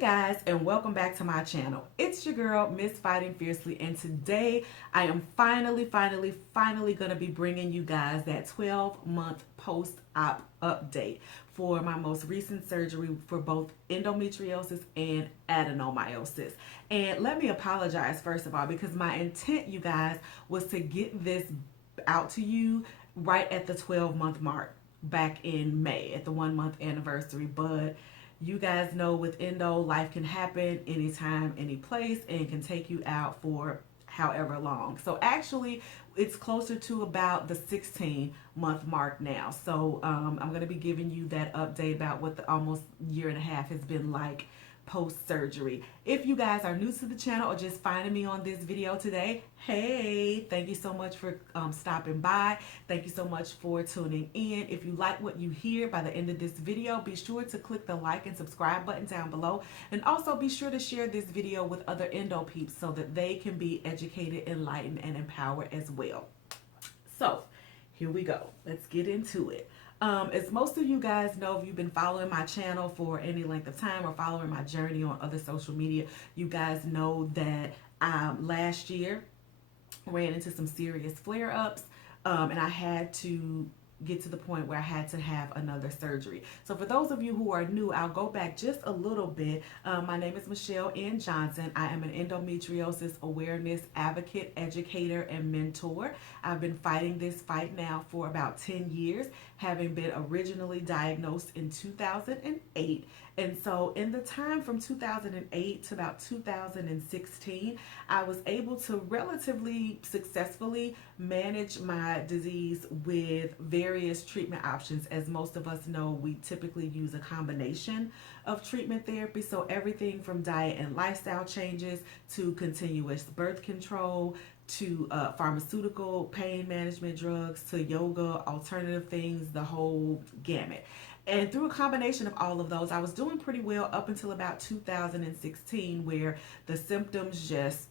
Guys, and welcome back to my channel. It's your girl, Miss Fighting Fiercely, and today I am finally going to be bringing you guys that 12-month post-op update for my most recent surgery for both endometriosis and adenomyosis. And let me apologize first of all, because my intent, you guys, was to get this out to you right at the 12-month mark back in May at the 1-month anniversary, but you guys know with endo, life can happen anytime, any place, and can take you out for however long. So actually, it's closer to about the 16-month mark now. So I'm going to be giving you that update about what the almost year and a half has been like post-surgery. If you guys are new to the channel or just finding me on this video today, hey, thank you so much for stopping by. Thank you so much for tuning in. If you like what you hear by the end of this video, be sure to click the like and subscribe button down below, and also be sure to share this video with other endo peeps so that they can be educated, enlightened, and empowered as well. So here we go. Let's get into it. As most of you guys know, if you've been following my channel for any length of time or following my journey on other social media, you guys know that last year ran into some serious flare-ups, and I had to get to the point where I had to have another surgery. So for those of you who are new, I'll go back just a little bit. My name is Michelle N. Johnson. I am an endometriosis awareness advocate, educator, and mentor. I've been fighting this fight now for about 10 years, having been originally diagnosed in 2008. And so in the time from 2008 to about 2016, I was able to relatively successfully manage my disease with various treatment options. As most of us know, we typically use a combination of treatment therapy. So everything from diet and lifestyle changes to continuous birth control to pharmaceutical pain management drugs to yoga, alternative things, the whole gamut. And through a combination of all of those, I was doing pretty well up until about 2016, where the symptoms just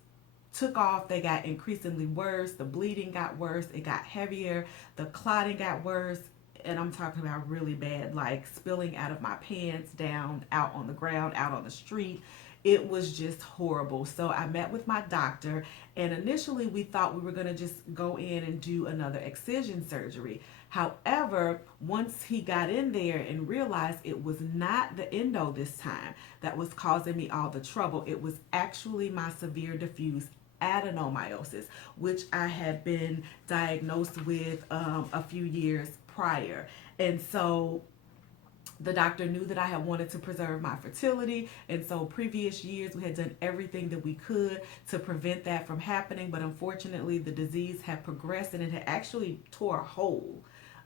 took off. They got increasingly worse. The bleeding got worse. It got heavier. The clotting got worse. And I'm talking about really bad, like spilling out of my pants, down, out on the ground, out on the street. It was just horrible. So I met with my doctor, and initially we thought we were going to just go in and do another excision surgery. However, once he got in there and realized it was not the endo this time that was causing me all the trouble, it was actually my severe diffuse adenomyosis, which I had been diagnosed with a few years prior. And so the doctor knew that I had wanted to preserve my fertility, and so previous years we had done everything that we could to prevent that from happening, but unfortunately the disease had progressed and it had actually tore a hole,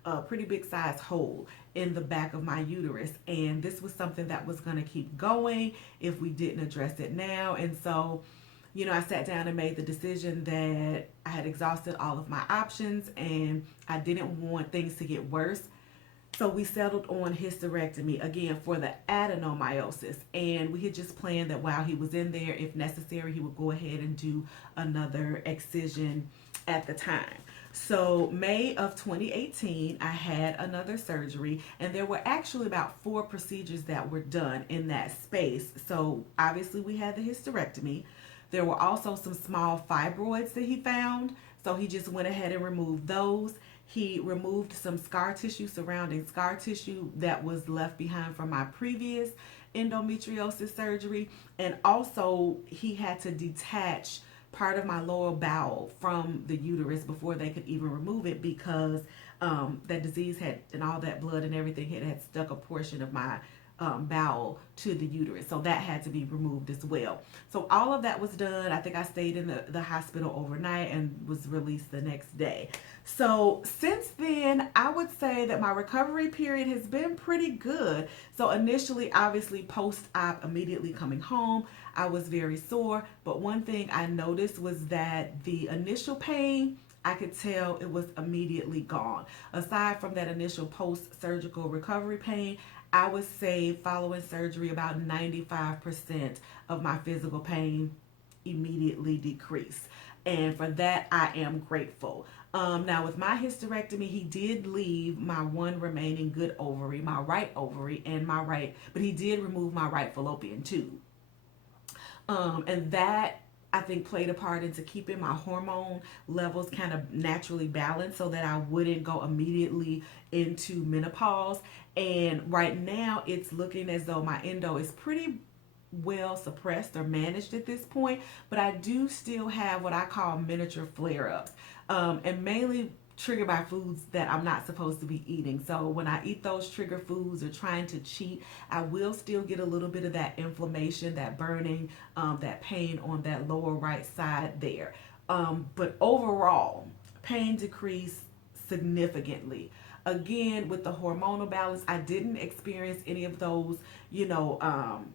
a pretty big size hole in the back of my uterus, and this was something that was going to keep going if we didn't address it now. And so, you know, I sat down and made the decision that I had exhausted all of my options and I didn't want things to get worse. So we settled on hysterectomy again for the adenomyosis, and we had just planned that while he was in there, if necessary, he would go ahead and do another excision at the time. So May of 2018, I had another surgery, and there were actually about 4 procedures that were done in that space. So obviously we had the hysterectomy. There were also some small fibroids that he found, so he just went ahead and removed those. He removed some scar tissue, surrounding scar tissue that was left behind from my previous endometriosis surgery. And also he had to detach part of my lower bowel from the uterus before they could even remove it, because that disease had, and all that blood and everything had stuck a portion of my bowel to the uterus. So that had to be removed as well. So all of that was done. I think I stayed in the hospital overnight and was released the next day. So since then, I would say that my recovery period has been pretty good. So initially, obviously post-op, immediately coming home, I was very sore. But one thing I noticed was that the initial pain, I could tell it was immediately gone. Aside from that initial post-surgical recovery pain, I would say following surgery, about 95% of my physical pain immediately decreased. And for that, I am grateful. Now with my hysterectomy, he did leave my one remaining good ovary, my right ovary, and but he did remove my right fallopian tube. And that, I think, played a part into keeping my hormone levels kind of naturally balanced so that I wouldn't go immediately into menopause. And right now, it's looking as though my endo is pretty well suppressed or managed at this point, but I do still have what I call miniature flare ups, and mainly triggered by foods that I'm not supposed to be eating. So when I eat those trigger foods or trying to cheat, I will still get a little bit of that inflammation, that burning, that pain on that lower right side there. But overall, pain decreased significantly. Again, with the hormonal balance, I didn't experience any of those, you know,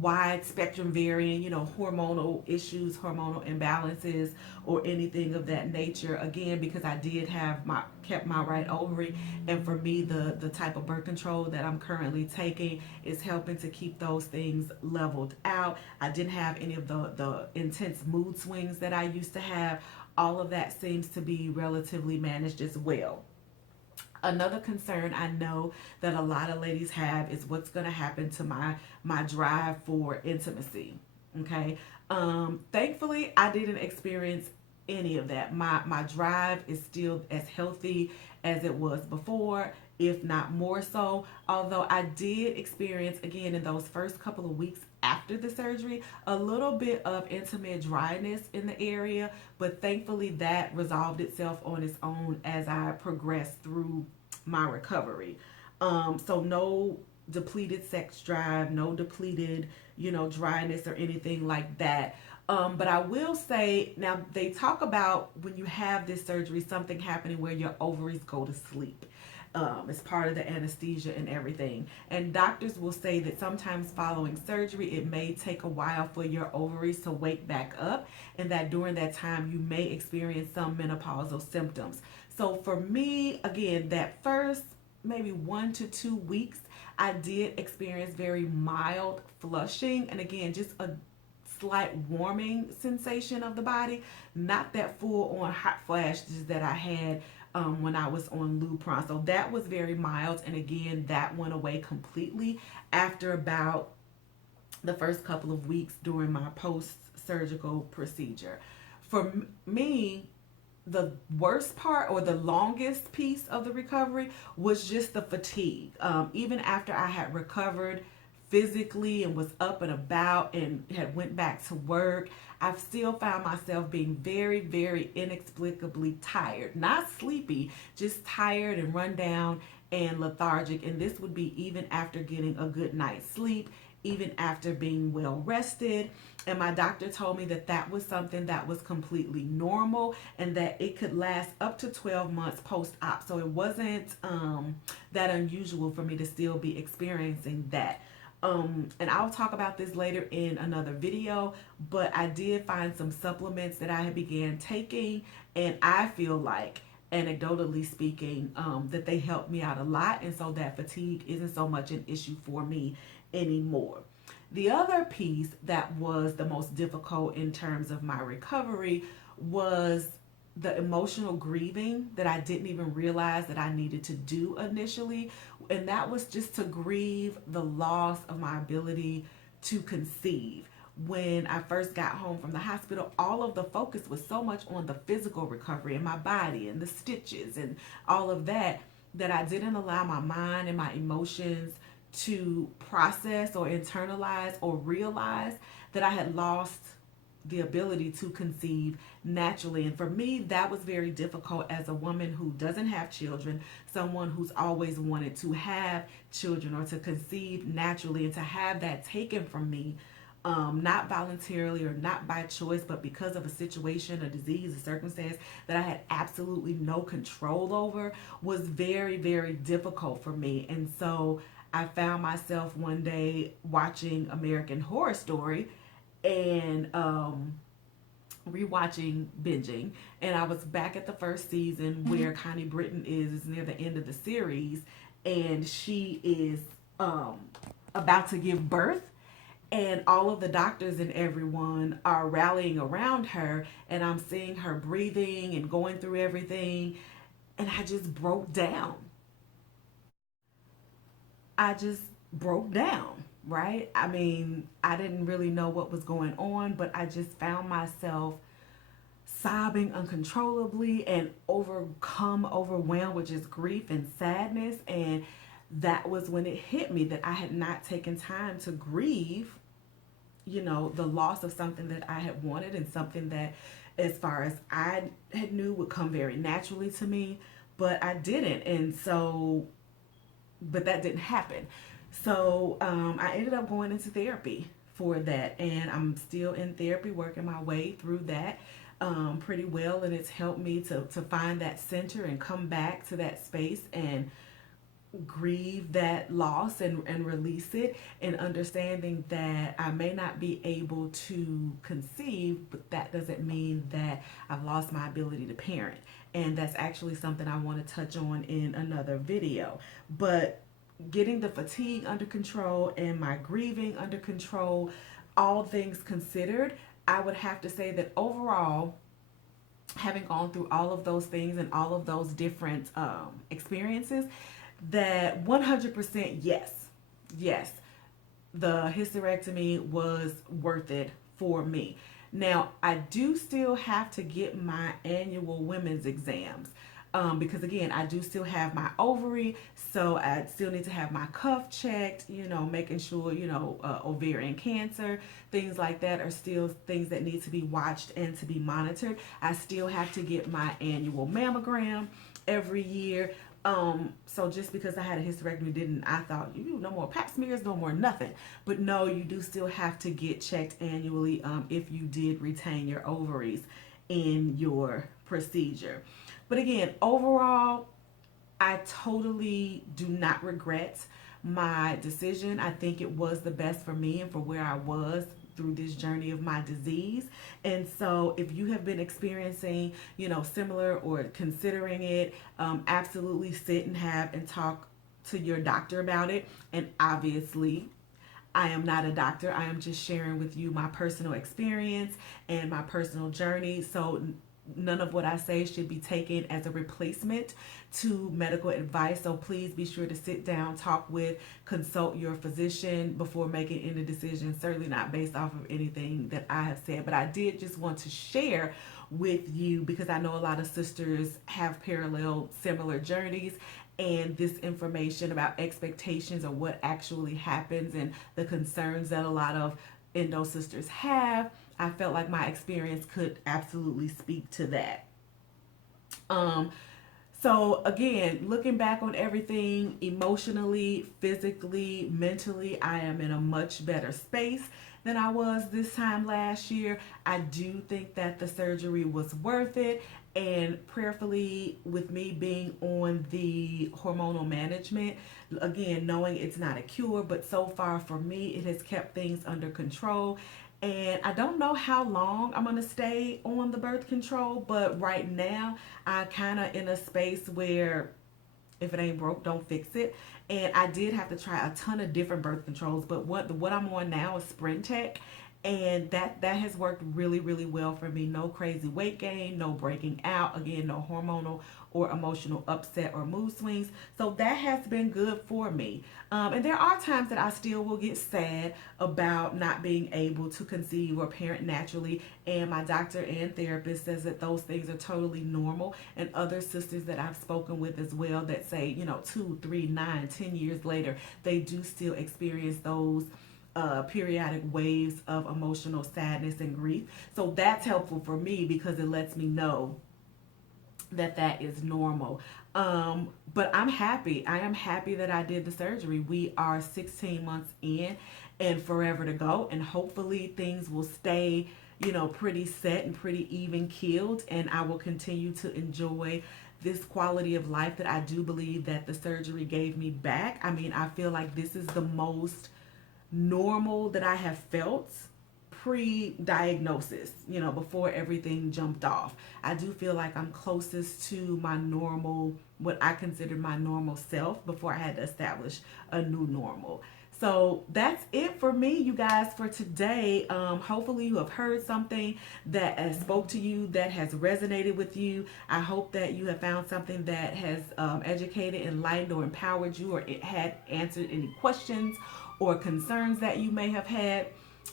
wide spectrum varying, hormonal issues, hormonal imbalances, or anything of that nature. Again, because I did have kept my right ovary, and for me, the type of birth control that I'm currently taking is helping to keep those things leveled out. I didn't have any of the intense mood swings that I used to have. All of that seems to be relatively managed as well. Another concern I know that a lot of ladies have is what's going to happen to my drive for intimacy. Okay. Thankfully, I didn't experience any of that. My drive is still as healthy as it was before, if not more so. Although I did experience, again, in those first couple of weeks after the surgery, a little bit of intimate dryness in the area, but thankfully that resolved itself on its own as I progressed through my recovery. So no depleted sex drive, no depleted, dryness or anything like that. But I will say, now they talk about when you have this surgery, something happening where your ovaries go to sleep. As part of the anesthesia and everything. And doctors will say that sometimes following surgery, it may take a while for your ovaries to wake back up, and that during that time, you may experience some menopausal symptoms. So for me, again, that first maybe 1 to 2 weeks, I did experience very mild flushing, and again, just a slight warming sensation of the body, not that full on hot flashes that I had when I was on Lupron. So that was very mild, and again, that went away completely after about the first couple of weeks during my post-surgical procedure. For me, the worst part or the longest piece of the recovery was just the fatigue. Even after I had recovered physically and was up and about and had went back to work, I've still found myself being very, very inexplicably tired. Not sleepy, just tired and run down and lethargic. And this would be even after getting a good night's sleep, even after being well rested. And my doctor told me that that was something that was completely normal and that it could last up to 12 months post-op. So it wasn't that unusual for me to still be experiencing that. And I'll talk about this later in another video, but I did find some supplements that I had began taking, and I feel like, anecdotally speaking, that they helped me out a lot, and so that fatigue isn't so much an issue for me anymore. The other piece that was the most difficult in terms of my recovery was the emotional grieving that I didn't even realize that I needed to do initially. And that was just to grieve the loss of my ability to conceive. When I first got home from the hospital, all of the focus was so much on the physical recovery and my body and the stitches and all of that, that I didn't allow my mind and my emotions to process or internalize or realize that I had lost the ability to conceive naturally. And for me, that was very difficult as a woman who doesn't have children, someone who's always wanted to have children or to conceive naturally, and to have that taken from me, not voluntarily or not by choice, but because of a situation, a disease, a circumstance that I had absolutely no control over, was very, very difficult for me. And so I found myself one day watching American Horror Story and rewatching, binging, and I was back at the first season where Connie Britton is near the end of the series, and she is about to give birth, and all of the doctors and everyone are rallying around her, and I'm seeing her breathing and going through everything, and I just broke down. I just broke down. right? I mean, I didn't really know what was going on, but I just found myself sobbing uncontrollably and overwhelmed with just grief and sadness. And that was when it hit me that I had not taken time to grieve, the loss of something that I had wanted and something that, as far as I had knew, would come very naturally to me, but I didn't. And so, but that didn't happen. So I ended up going into therapy for that, and I'm still in therapy, working my way through that pretty well, and it's helped me to find that center and come back to that space and grieve that loss and release it, and understanding that I may not be able to conceive, but that doesn't mean that I've lost my ability to parent. And that's actually something I want to touch on in another video. But getting the fatigue under control and my grieving under control, all things considered, I would have to say that overall, having gone through all of those things and all of those different experiences, that 100% yes, the hysterectomy was worth it for me. Now, I do still have to get my annual women's exams. Because again, I do still have my ovary, so I still need to have my cuff checked, making sure, ovarian cancer, things like that are still things that need to be watched and to be monitored. I still have to get my annual mammogram every year. So just because I had a hysterectomy I thought, no more pap smears, no more nothing. But no, you do still have to get checked annually if you did retain your ovaries in your procedure. But again, overall, I totally do not regret my decision. I think it was the best for me and for where I was through this journey of my disease. And so if you have been experiencing, similar or considering it, absolutely sit and talk to your doctor about it. And obviously, I am not a doctor. I am just sharing with you my personal experience and my personal journey. So none of what I say should be taken as a replacement to medical advice. So please be sure to sit down, consult your physician before making any decision. Certainly not based off of anything that I have said, but I did just want to share with you because I know a lot of sisters have parallel similar journeys, and this information about expectations of what actually happens and the concerns that a lot of endo sisters have, I felt like my experience could absolutely speak to that. So again, looking back on everything, emotionally, physically, mentally, I am in a much better space than I was this time last year. I do think that the surgery was worth it, and prayerfully, with me being on the hormonal management, again, knowing it's not a cure, but so far for me, it has kept things under control. And I don't know how long I'm going to stay on the birth control, but right now I'm kind of in a space where if it ain't broke, don't fix it. And I did have to try a ton of different birth controls, but what I'm on now is Sprint Tech, and that has worked really, really well for me. No crazy weight gain, no breaking out, again, no hormonal or emotional upset or mood swings. So that has been good for me. And there are times that I still will get sad about not being able to conceive or parent naturally. And my doctor and therapist says that those things are totally normal. And other sisters that I've spoken with as well that say, 2, 3, 9, 10 years later, they do still experience those periodic waves of emotional sadness and grief. So that's helpful for me because it lets me know that is normal. But I'm happy. I am happy that I did the surgery. We are 16 months in and forever to go. And hopefully things will stay, pretty set and pretty even keeled. And I will continue to enjoy this quality of life that I do believe that the surgery gave me back. I mean, I feel like this is the most normal that I have felt pre-diagnosis, before everything jumped off. I do feel like I'm closest to my normal, what I considered my normal self before I had to establish a new normal. So that's it for me, you guys, for today. Hopefully you have heard something that has spoke to you, that has resonated with you. I hope that you have found something that has educated, enlightened, or empowered you, or it had answered any questions or concerns that you may have had.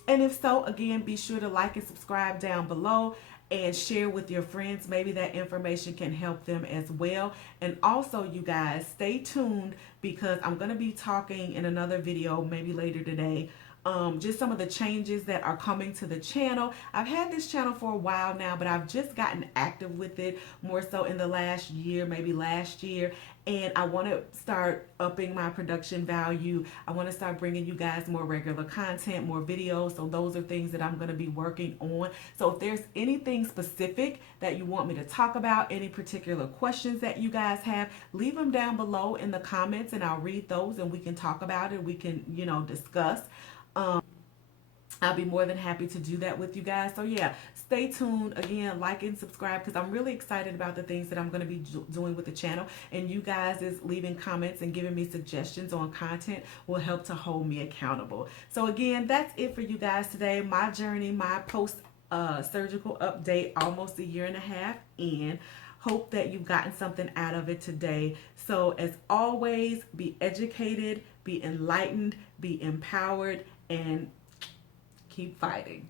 And if so, again, be sure to like and subscribe down below and share with your friends. Maybe that information can help them as well. And also, you guys, stay tuned because I'm going to be talking in another video maybe later today, just some of the changes that are coming to the channel. I've had this channel for a while now, but I've just gotten active with it more so in the last year, maybe last year. And I want to start upping my production value. I want to start bringing you guys more regular content, more videos. So those are things that I'm going to be working on. So if there's anything specific that you want me to talk about, any particular questions that you guys have, leave them down below in the comments and I'll read those and we can talk about it. We can, discuss. I'll be more than happy to do that with you guys. So yeah, stay tuned. Again, like and subscribe because I'm really excited about the things that I'm going to be doing with the channel. And you guys is leaving comments and giving me suggestions on content will help to hold me accountable. So again, that's it for you guys today. My journey, my post surgical update, almost a year and a half in. Hope that you've gotten something out of it today. So as always, be educated, be enlightened, be empowered, and keep fighting.